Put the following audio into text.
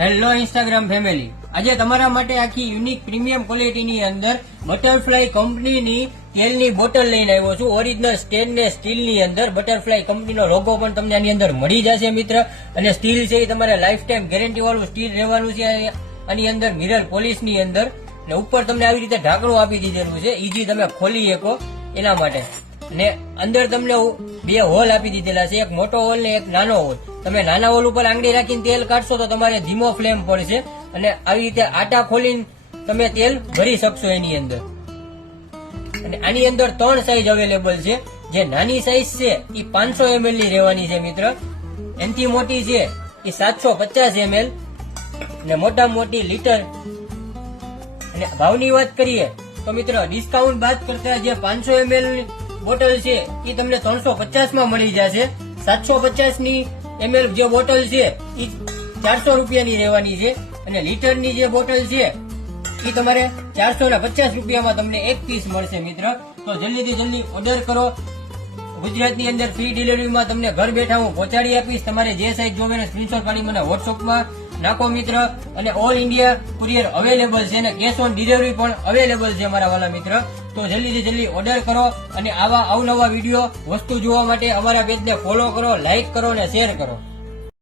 Hello Instagram family, આજે તમારા માટે આખી યુનિક પ્રીમિયમ ક્વોલિટીની અંદર બટરફ્લાય કંપનીની તેલની બોટલ લઈને આવ્યો છું. ઓરિજિનલ સ્ટેનલેસ સ્ટીલની અંદર બટરફ્લાય કંપનીનો લોગો પણ તમને આની અંદર મળી જશે મિત્ર. અને સ્ટીલ છે એ તમારે લાઈફ ટાઈમ ગેરંટી વાળું સ્ટીલ રહેવાનું છે. આની અંદર મિરર પોલિશની અંદર ને ઉપર તમને આવી રીતે ઢાંકણું આપી દીધેલું છે, ઈઝી તમે ખોલી શકો એના માટે. ને અંદર તમને બે હોલ આપી દીધેલા છે, એક મોટો હોલ ને એક નાનો હોલ. તમે નાના હોલ ઉપર આંગળી રાખીને તેલ કાઢશો તો તમારે ધીમો ફ્લેમ પડશે અને આવી રીતે આટા ખોલીને તમે તેલ ભરી શકશો એની અંદર. અને આની અંદર 3 સાઈઝ અવેલેબલ છે. જે નાની સાઈઝ છે એ 500 ml ની રહેવાની છે મિત્ર. એનથી મોટી છે એ 750 ml ને મોટા મોટી લીટર. અને ભાવની વાત કરીએ તો મિત્ર ડિસ્કાઉન્ટ બાદ કરતા જે 500 ml બોટલ છે એ તમને 350 માં મળી જશે. 750 ની ml જે બોટલ છે એ 400 રૂપિયાની રહેવાની છે. અને લીટરની જે બોટલ છે એ તમારે 450 રૂપિયામાં તમને એક પીસ મળશે મિત્ર. તો જલ્દીથી જલ્દી ઓર્ડર કરો. ગુજરાતની અંદર ફ્રી ડિલિવરીમાં તમને ઘર બેઠા હું પહોંચાડી આપીશ. તમારે જે સાઈઝ જોવે એને સ્ક્રીનશોટ પાડી મને વોટ્સઅપમાં નાખો મિત્ર. અને ઓલ ઇન્ડિયા કુરિયર અવેલેબલ છે અને કેશ ઓન ડિલિવરી પણ અવેલેબલ છે મારા વાલા મિત્ર. તો જલ્દીથી જલ્દી ઓર્ડર કરો અને આવા અવનવા વિડીયો વસ્તુ જોવા માટે અમારા પેજને ફોલો કરો, લાઈક કરો અને શેર કરો.